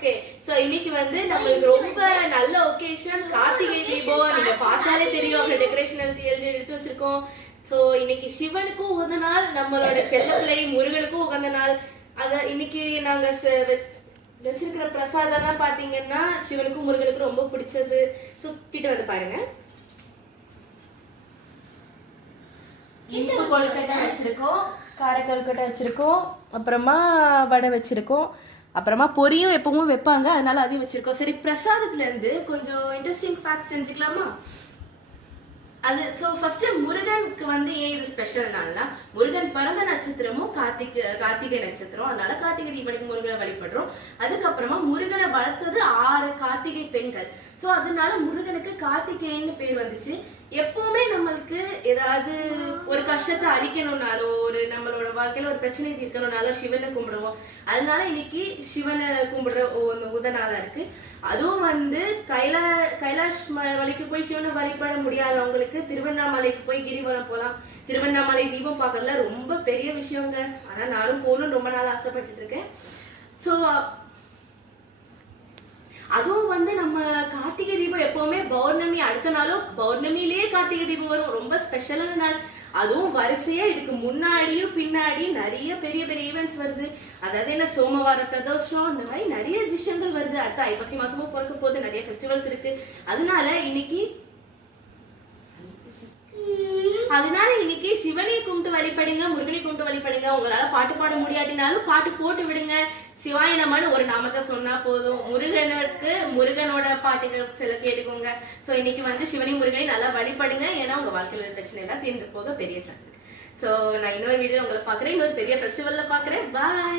Okay so இன்னைக்கு வந்து நம்மளுக்கு ரொம்ப நல்ல ஒகேஷன் கார்த்திகை தீபம். நீங்க பார்த்தாலே தெரியும் அவங்க டெக்கரேஷன் எடுத்து வச்சிருக்கோம். சோ இன்னைக்கு சிவனுக்கும் உகந்த நாள், நம்மளோட செல்லப்பிள்ளை முருகனுக்கும் உகந்த நாள். அத இன்னைக்கு நாங்க வச்சிருக்கிற பிரசாதம்லாம் பாத்தீங்கன்னா சிவனுக்கும் முருகனுக்கும் ரொம்ப பிடிச்சது. சோ கிட்ட வந்து பாருங்க. இனிப்பு கொழுக்கட்டை வச்சிருக்கோம், கார கொழுக்கட்டை வச்சிருக்கோம், அப்புறமா வடை வச்சிருக்கோம், அப்புறமா பொரியும் எப்பவும் வைப்பாங்க, அதனால அதையும் வச்சிருக்கோம். சரி, பிரசாதத்துல இருந்து கொஞ்சம் இன்ட்ரெஸ்டிங் ஃபேக்ட் செஞ்சுக்கலாமா? அது ஃபர்ஸ்ட் முருகனுக்கு வந்து ஏன் இது ஸ்பெஷல் நாள்னா, முருகன் பிறந்த நட்சத்திரமும் கார்த்திகை நட்சத்திரம், அதனால கார்த்திகை தீபத்துக்கு முருகனை வழிபடுறோம். அதுக்கப்புறமா முருகனை வளர்த்தது 6 கார்த்திகை பெண்கள். சோ அதனால முருகனுக்கு கார்த்திகேயன்னு பேர் வந்துச்சு. எப்பவுமே நம்மளுக்கு ஏதாவது ஒரு கஷ்டத்தை அழிக்கணும்னாலோ, ஒரு நம்மளோட வாழ்க்கையில ஒரு பிரச்சனை தீர்க்கணும்னாலோ சிவனை கும்பிடுவோம். அதனால இன்னைக்கு சிவனை கும்பிடுற உத நாளா இருக்கு. அதுவும் வந்து கைலாஷ் மலைக்கு போய் சிவனை வழிபட முடியாதவங்களுக்கு திருவண்ணாமலைக்கு போய் கிரிவலம் போலாம். திருவண்ணாமலை தீபம் பார்க்கறதுல ரொம்ப பெரிய விஷயங்க. ஆனா நானும் போகணும்னு ரொம்ப நாள் ஆசைப்பட்டுட்டு இருக்கேன். சோ அதுவும் வந்து நம்ம கார்த்திகை தீபம் எப்பவுமே பௌர்ணமி அடுத்த நாளும் பௌர்ணமியிலேயே கார்த்திகை தீபம் வரும். ரொம்ப ஸ்பெஷலான நாள். அதுவும் வரிசையா இதுக்கு முன்னாடியும் பின்னாடி நிறைய பெரிய பெரிய ஈவெண்ட்ஸ் வருது. அதாவது என்ன, சோமவார பிரதோஷம், அந்த மாதிரி நிறைய விஷயங்கள் வருது. அடுத்த ஐப்பசி மாசமும் பிறக்க போது, நிறைய ஃபெஸ்டிவல்ஸ் இருக்கு. அதனால இன்னைக்கு சிவனையை கும்பிட்டு வழிபடுங்க, முருகனை கும்பிட்டு வழிபடுங்க. உங்களால பாட்டு பாட முடியாட்டினாலும் பாட்டு போட்டு விடுங்க. சிவாய நமன்னு ஒரு நாமத்தை சொன்னா போதும். முருகனோட பாட்டுகள் சில கேட்டுக்கோங்க. சோ இன்னைக்கு வந்து சிவனையும் முருகனையும் நல்லா வழிபடுங்க. ஏன்னா உங்க வாழ்க்கையில பிரச்சனை எல்லாம் தீர்ந்து போக பெரிய சான்ஸ். சோ நான் இன்னொரு வீடியோ உங்களை பாக்குறேன், இன்னொரு பெரிய ஃபெஸ்டிவல்ல பாக்குறேன். பாய்.